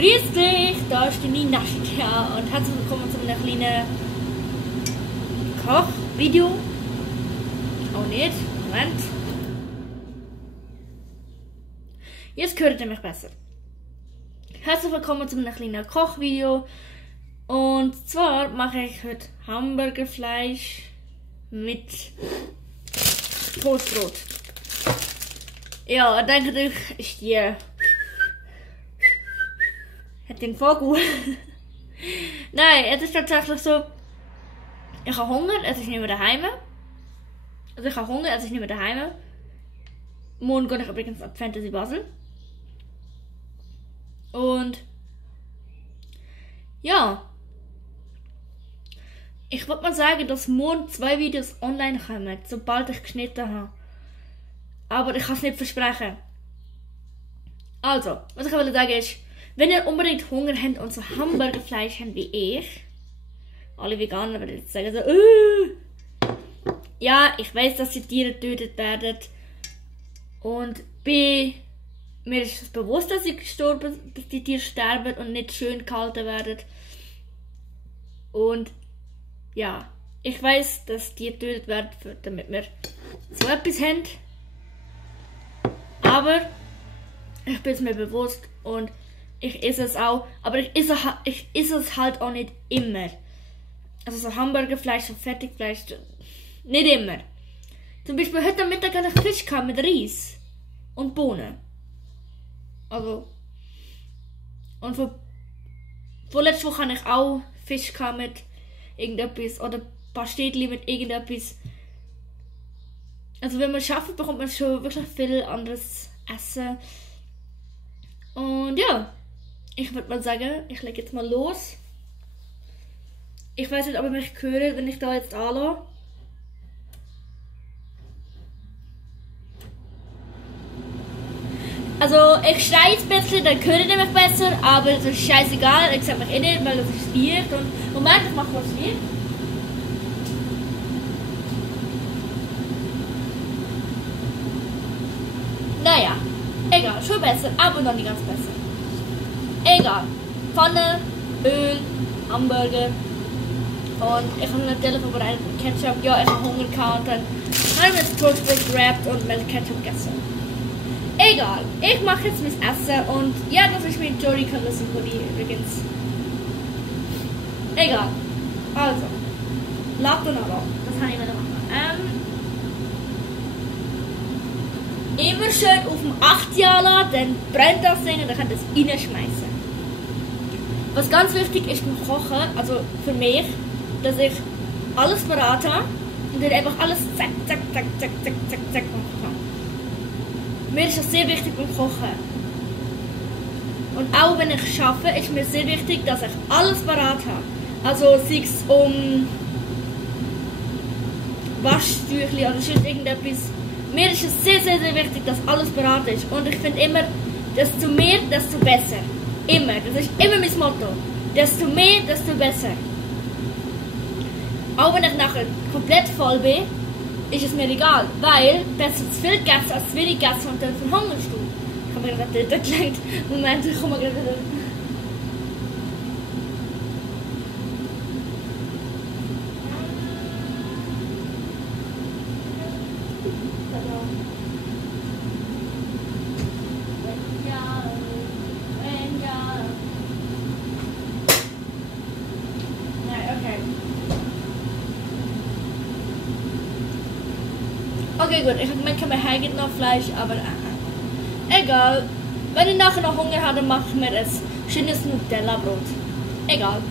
Grüß dich, da ist die Ninaschka und herzlich willkommen zu einem kleinen Kochvideo. Oh nicht, Moment. Jetzt hört ihr mich besser. Herzlich willkommen zu einem kleinen Kochvideo. Und zwar mache ich heute Hamburgerfleisch mit Toastbrot. Ja, denkt euch, ist die hat den Vogel. Nein, es ist tatsächlich so, ich habe Hunger, es ist nicht mehr daheim. Also ich habe Hunger, es ist nicht mehr daheim. Morgen gehe ich übrigens ab Fantasy Basel. Und ja, ich wollte mal sagen, dass morgen 2 Videos online kommen, sobald ich geschnitten habe. Aber ich kann es nicht versprechen. Also, was ich will sagen ist, wenn ihr unbedingt Hunger habt und so Hamburgerfleisch habt wie ich, alle Veganer werden jetzt sagen so, ja, ich weiß, dass die Tiere getötet werden. Und B, mir ist es bewusst, dass die Tiere sterben und nicht schön gehalten werden. Und ja, ich weiß, dass die getötet werden, damit wir so etwas haben. Aber ich bin es mir bewusst und ich esse es auch, aber ich esse es halt auch nicht immer. Also so Hamburgerfleisch, so Fertigfleisch, nicht immer. Zum Beispiel heute Mittag hatte ich Fisch mit Reis und Bohnen. Also, und vorletzte Woche hatte ich auch Fisch mit irgendetwas oder Pastetli mit irgendetwas. Also wenn man schafft, bekommt man schon wirklich viel anderes Essen. Und ja, ich würde mal sagen, ich lege jetzt mal los. Ich weiß nicht, ob ihr mich hört, wenn ich da jetzt anlasse. Also ich schreie jetzt ein bisschen, dann hört ihr mich besser, aber das ist scheißegal, ich sag mich eh nicht, weil das ist Licht. Und Moment, ich mache was Licht. Naja, egal, schon besser, aber noch nicht ganz besser. Egal. Pfanne, Öl, Hamburger. Und ich habe natürlich vorbereitet mit Ketchup. Ja, ich habe Hunger gehabt und dann habe ich mir das Toastbrot gerappt und mit Ketchup gegessen. Egal, ich mache jetzt mein Essen und ja, das ist mein Jory Colors Hoodie übrigens. Egal. Also, Latte noch. Das habe ich wieder machen. Immer schön auf dem 8 Jahr lassen, dann brennt das Ding und dann könnt ihr es reinschmeißen. Was ganz wichtig ist beim Kochen, also für mich, dass ich alles parat habe und dann einfach alles zack, zack, zack, zack, zack, zack, zack machen kann. Mir ist das sehr wichtig beim Kochen. Und auch wenn ich arbeite, ist mir sehr wichtig, dass ich alles parat habe. Also sei es um Waschtüchli oder sonst irgendetwas. Mir ist es sehr, sehr, sehr wichtig, dass alles parat ist. Und ich finde immer, desto mehr, desto besser. Immer. Das ist immer mein Motto. Desto mehr, desto besser. Auch wenn ich nachher komplett voll bin, ist es mir egal. Weil besser zu viel gegessen als zu wenig gegessen und dann verhungerst du. Ich habe mir gerade dort gelenkt. Moment, ich komme gerade wieder. Okay, gut, ich habe gemeint, man hat noch Fleisch, aber egal. Wenn ich nachher noch Hunger habe, dann mache ich mir ein schönes Nutella-Brot. Egal.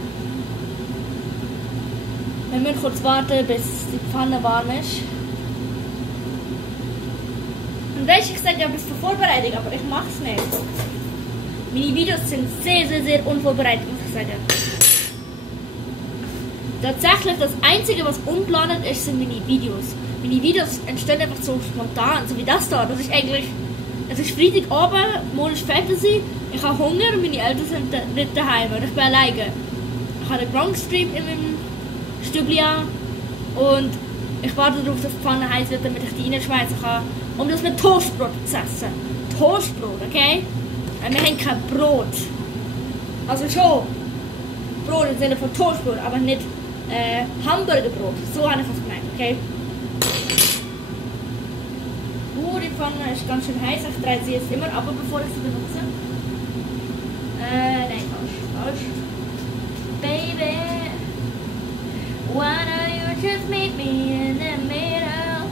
Wir müssen kurz warten, bis die Pfanne warm ist. Und weißt, ich sage ja bis zur Vorbereitung, aber ich mache es nicht. Meine Videos sind sehr, sehr, sehr unvorbereitet, muss ich sagen. Tatsächlich, das Einzige, was unplanend ist, sind meine Videos. Meine Videos entstehen einfach so spontan, so wie das da. Das ist eigentlich, es ist Freitagabend, morgen ist Fantasy, ich habe Hunger und meine Eltern sind nicht daheim und ich bin alleine. Ich habe einen Ground-Stream in meinem Stübli und ich warte darauf, dass die Pfanne heiß wird, damit ich die reinschmeißen kann, um das mit Toastbrot zu essen. Toastbrot, okay? Wir haben kein Brot. Also schon Brot im Sinne von Toastbrot, aber nicht Hamburgerbrot. So habe ich es gemeint, okay? Die Pfanne ist ganz schön heiß. Ich drehe sie jetzt immer ab, bevor ich sie benutze. Nein, falsch. Baby, why don't you just meet me in the middle?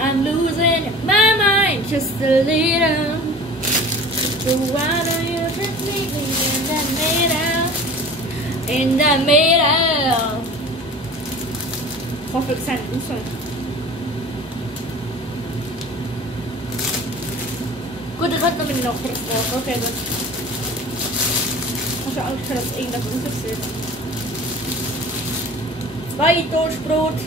I'm losing my mind just a little. So why don't you just meet me in the middle? In the middle. Ich hoffe, ich kann nicht so. Gut, ich hatte noch das Wort. Okay, gut. Ich habe Angst, dass irgendwas unterzieht. 2 Toastbrot.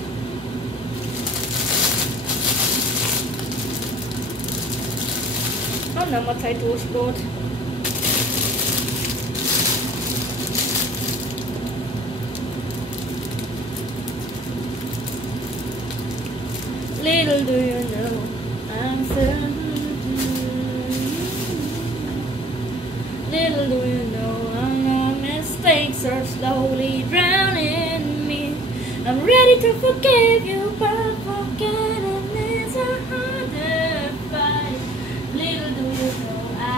Und nochmal 2 Toastbrot. Little do you know, I'm still. Little do you know, our mistakes are slowly drowning me. I'm ready to forgive you, but forgetting is a harder fight. Little do you know, I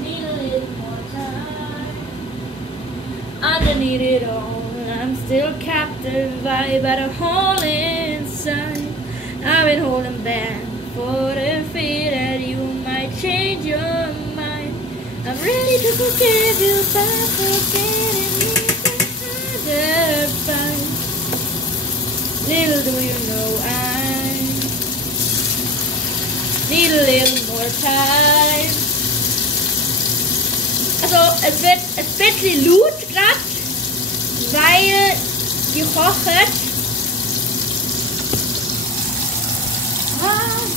need a little more time. Underneath it all, I'm still captivated by the hole inside. I've been holding back for the fear that you might change your mind. I'm ready to forgive you, but forgetting is a harder fight. Little do you know, I need a little more time. Also, es wird ein bisschen laut gerade, weil die kocht.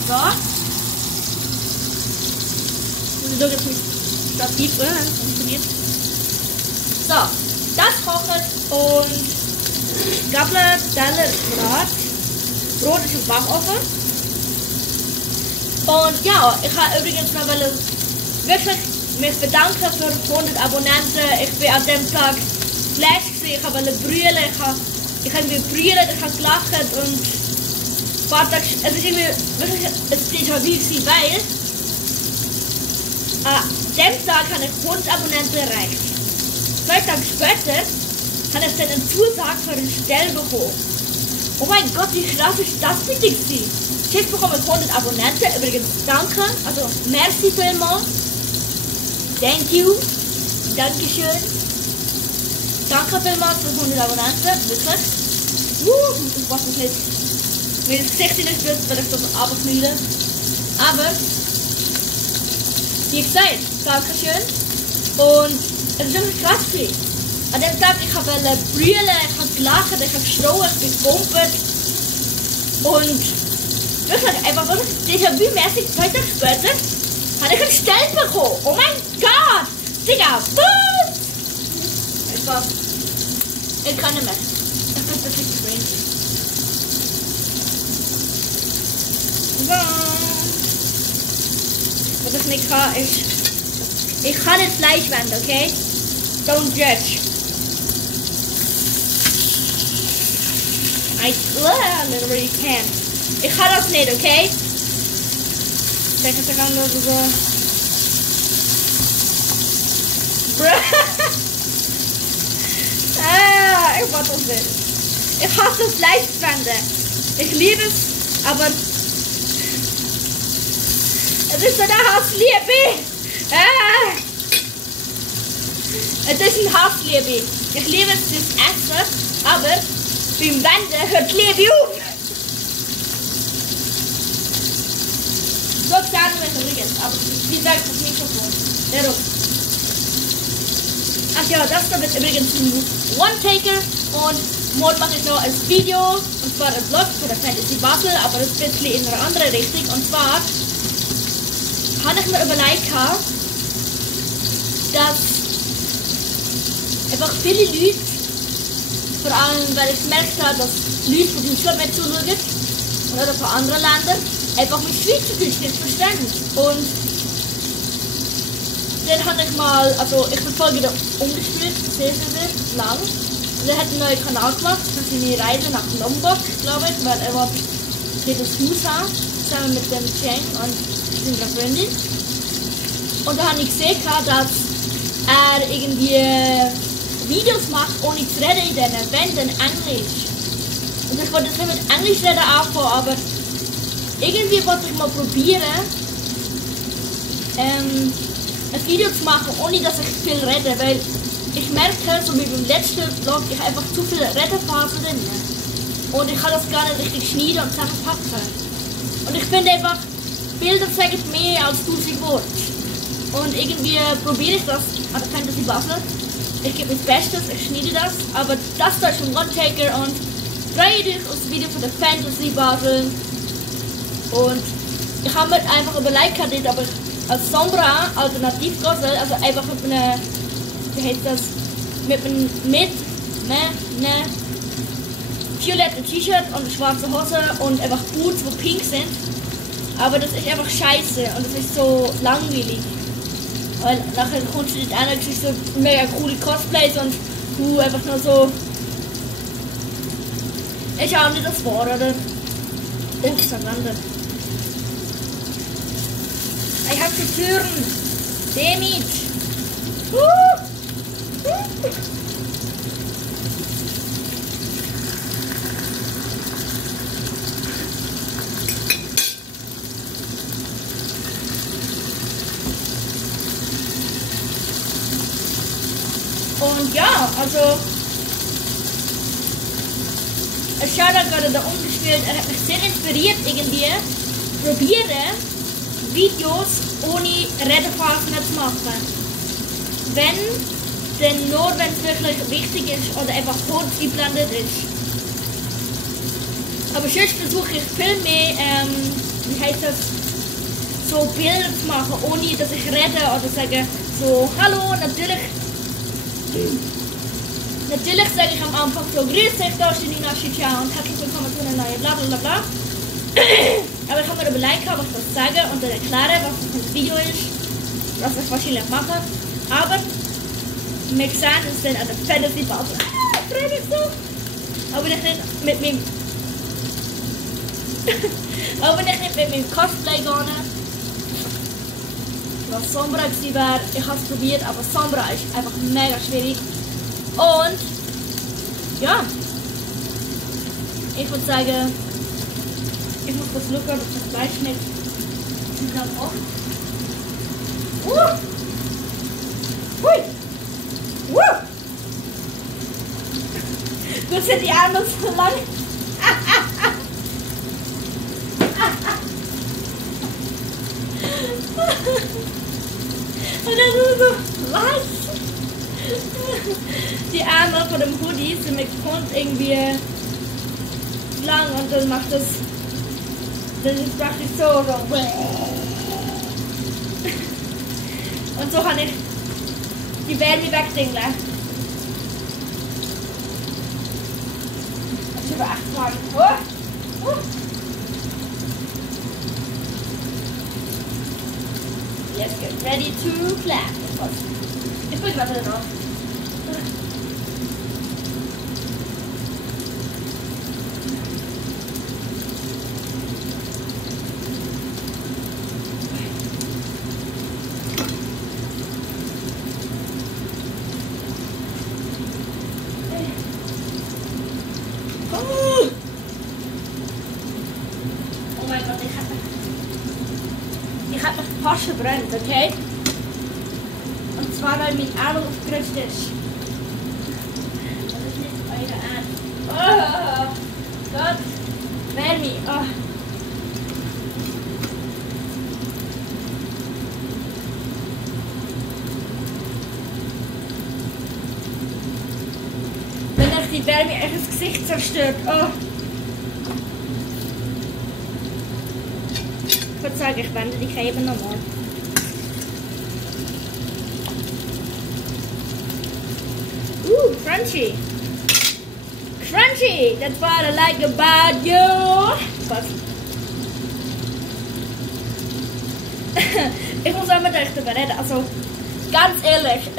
So. Ich schaue jetzt nicht Stativ, oder? Das funktioniert. So, das kocht und Gabler, Teller, Brot ist im Backofen. Und ja, ich habe übrigens noch wirklich mich bedanken für 100 Abonnenten. Ich bin an dem Tag flash gewesen, ich wollte brüllen, ich habe brüllen, ich habe gelacht und es ist irgendwie wirklich ein Déjà-vu gewesen, weil an dem Tag habe ich 100 Abonnenten erreicht. 2 Tage später habe ich dann einen Zusage für eine Stelle bekommen. Oh mein Gott, wie krass ist das bitte gewesen? Ich bekomme 100 Abonnenten, übrigens danke, also merci vielmals. Thank you, dankeschön. Danke vielmals für 100 Abonnenten, wirklich. Ich weiß nicht. Mir das Gesicht nicht wird, weil ich das abknülle. Aber, wie gesagt, Dankeschön. Und es ist wirklich krass gewesen. An dem Tag, ich habe brüllen, ich habe gelacht, ich habe geschrien, ich bin gepumpert. Und wirklich, einfach wirklich, Déjà-vu-mäßig 2 Tage später, habe ich eine Stelle bekommen. Oh mein Gott! Digga, was? Ich kann nicht mehr. Ich bin wirklich cringe. Was ich nicht kann, ist... Ich kann nicht Fleisch wenden, okay? Don't judge. I literally can't. Ich kann das nicht, okay? Ich denke, ich kann nur so... Ich wollte das nicht. Ich hasse das Fleisch wenden. Ich liebe es, aber... Es ist so eine Hassliebe. Es ist ein Hassliebe. Ich liebe es, das Essen, aber beim Wenden hört die Liebe auf. So sagen wir es übrigens, aber wie gesagt, das Mikrofon. Darum. Ach ja, das da wird übrigens ein One-Taker und morgen mache ich noch ein Video, und zwar ein Vlog für das Fantasy Battle, aber das ist ein bisschen in eine andere Richtung, und zwar habe ich mir überlegt, dass einfach viele Leute, vor allem weil ich gemerkt habe, dass Leute von Deutschland mehr zuschauen oder von anderen Ländern, einfach mit Schweizerdeutsch nicht verstehen. Und dann habe ich mal, also ich verfolge den umgespielt, sehr lang. Und er hat einen neuen Kanal gemacht, für seine Reise nach Lombok, glaube ich, weil er geht das Haus an, zusammen mit dem Cheng und seiner Freundin. Und da habe ich gesehen, dass er irgendwie Videos macht, ohne zu reden in denen, wenn dann Englisch. Und ich wollte jetzt nicht mit Englisch reden anfangen, aber irgendwie wollte ich mal probieren, ein Video zu machen, ohne dass ich viel rede, weil ich merke, so wie beim letzten Vlog, ich habe einfach zu viele Redephasen drin. Und ich kann das gar nicht richtig schneiden und zusammenpacken. Und ich finde einfach, Bilder sagen mehr als 1000 Worte. Und irgendwie probiere ich das an der Fantasy Basel. Ich gebe mein Bestes, ich schneide das, aber das da ist schon One-Taker und freue dich auf das Video von der Fantasy Basel. Und ich habe mir einfach überlegt, ob ich als Sombra Alternativgosel, also einfach mit einem, wie heißt das, mit einem violetten T-Shirt und eine schwarze Hose und einfach Boots, die pink sind. Aber das ist einfach scheiße und das ist so langweilig. Weil nachher kommst du nicht an, du siehst so mega coole Cosplays und du einfach nur so. Ich auch nicht das vor, oder? Ups, am Rande. Ich hab die Türen. Demit. Und ja, also ich schaue da gerade da umgespielt, er hat mich sehr inspiriert irgendwie, probiere Videos ohne Redephasen zu machen. Wenn, denn nur wenn es wirklich wichtig ist oder einfach kurz geblendet ist. Aber sonst versuche ich viel mehr, wie heißt das, so Bilder zu machen, ohne dass ich rede oder sage so, hallo, Natürlich sage ich am Anfang so, grüß dich, da ist die Nina Chicha und herzlich willkommen zu einer neuen bla bla bla. Aber ich habe mir überlegt, ob ich das sage und dann erkläre, was das für ein Video ist, was ich wahrscheinlich mache. Aber wir sehen uns dann an der Fantasy Basel. Ich freue mich so. Aber ich nicht mit meinem Cosplay gehen. Was Sombra gewesen wäre. Ich habe es probiert, aber Sombra ist einfach mega schwierig. Und ja, ich würde sagen, ich muss kurz schauen, ob das Fleisch schmeckt. Und dann auch. Hui! Gut sind die Arme so lang. Und dann so, was? Die Arme von dem Hoodie sind mit Grund irgendwie lang und dann macht das ist praktisch so. Und so kann ich die Wärme wegdingeln. Das ist über 8 Tage. Let's get ready to clap. Ich bin gerade drauf. Oh mein Gott, ich hab mich fast verbrannt, okay? Und zwar, weil mein Arm aufgerutscht ist. Das ist nicht eure Art. Oh Gott, Wärme. Oh. Wenn euch die Wärme euch das Gesicht zerstört. Oh. Ich würde sagen, ich wende dich eben nochmal. Crunchy. Crunchy! That's what I like about you. Was? Ich muss auch mit euch darüber reden. Also, Ganz ehrlich.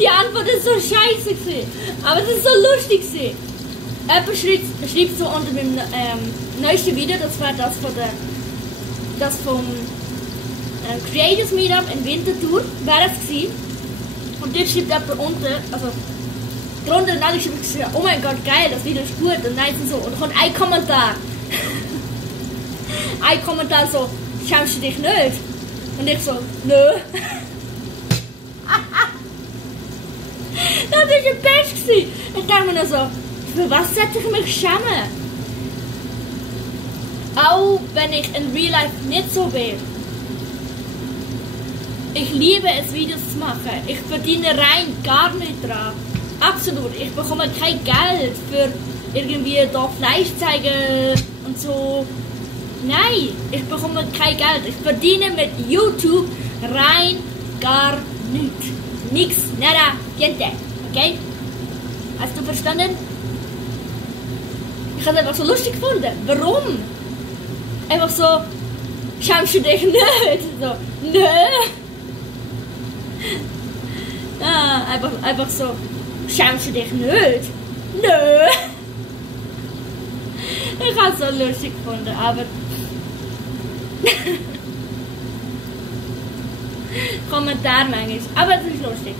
Die Antwort ist so scheiße gewesen. Aber es ist so lustig gewesen. Jemand schreibt so unter dem neuesten Video, das war das vom Creators Meetup in Winterthur, wäre das gewesen. Und dort schreibt jemand unter, also drunter und alle schreiben gesagt, oh mein Gott, geil, das Video ist gut und nice und so. Und kommt ein Kommentar. Ein Kommentar so, schämst du dich nicht? Und ich so, nö. Das war der Beste. Ich dachte mir nur so, für was sollte ich mich schämen? Auch wenn ich in Real Life nicht so bin. Ich liebe es, Videos zu machen. Ich verdiene rein gar nicht dran. Absolut. Ich bekomme kein Geld für irgendwie da Fleisch zeigen und so. Nein, ich bekomme kein Geld. Ich verdiene mit YouTube rein gar nichts. Nix, nada, niente. Okay? Hast du verstanden? Ich habe es einfach so lustig gefunden. Warum? Einfach so, schämst du dich nicht? So, nö. Ah, einfach so, schämst du dich nicht? Nö. Ich habe es so lustig gefunden, aber... Kommentar manchmal. Aber es ist lustig.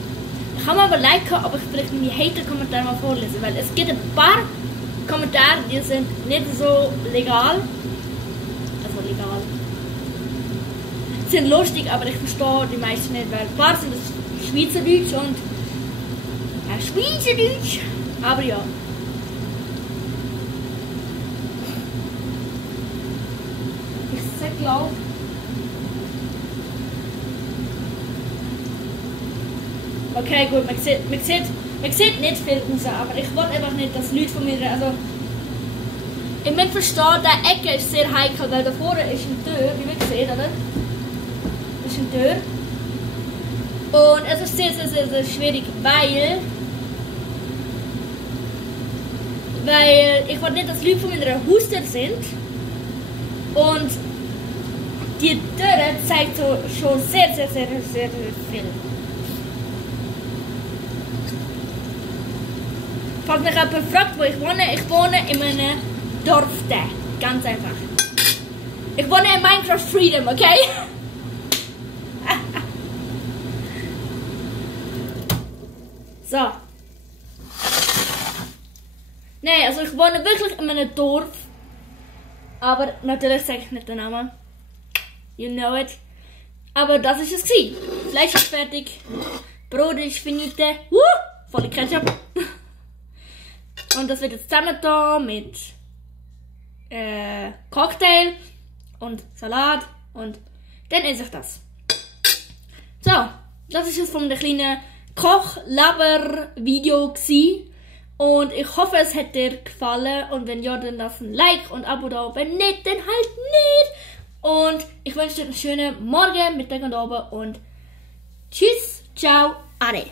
Ich kann mir aber liken, ob ich vielleicht meine Hater-Kommentare mal vorlesen, weil es gibt ein paar Kommentare, die sind nicht so legal. Also legal. Sie sind lustig, aber ich verstehe die meisten nicht, weil ein paar sind das Schweizerdeutsch und ja, Schweizerdeutsch. Aber ja. Ich glaube. Okay, gut, man sieht nicht viel raus, aber ich wollte einfach nicht, dass Leute von mir, also ich muss verstehen, die Ecke ist sehr heikel, weil da vorne ist eine Tür, wie wir sehen, oder? Das ist eine Tür. Und es ist sehr, sehr, sehr, sehr schwierig, weil ich wollte nicht, dass Leute von meiner Haustür sind. Und die Tür zeigt so schon sehr, sehr, sehr, sehr, sehr viel. Falls mich jemand fragt, wo ich wohne in einem Dorf. Ganz einfach. Ich wohne in Minecraft Freedom, okay? So. Nein, also ich wohne wirklich in einem Dorf. Aber natürlich sage ich nicht den Namen. You know it. Aber das ist es gewesen. Fleisch ist fertig. Brot ist finite. Volle Ketchup. Und das wird jetzt zusammen da mit Cocktail und Salat und dann esse ich das. So, das ist es von der kleinen Koch-Laber-Video gewesen. Und ich hoffe, es hat dir gefallen. Und wenn ja, dann lass ein Like und Abo da. Wenn nicht, dann halt nicht. Und ich wünsche dir einen schönen Morgen, Mittag und Abend. Und tschüss, ciao, ade.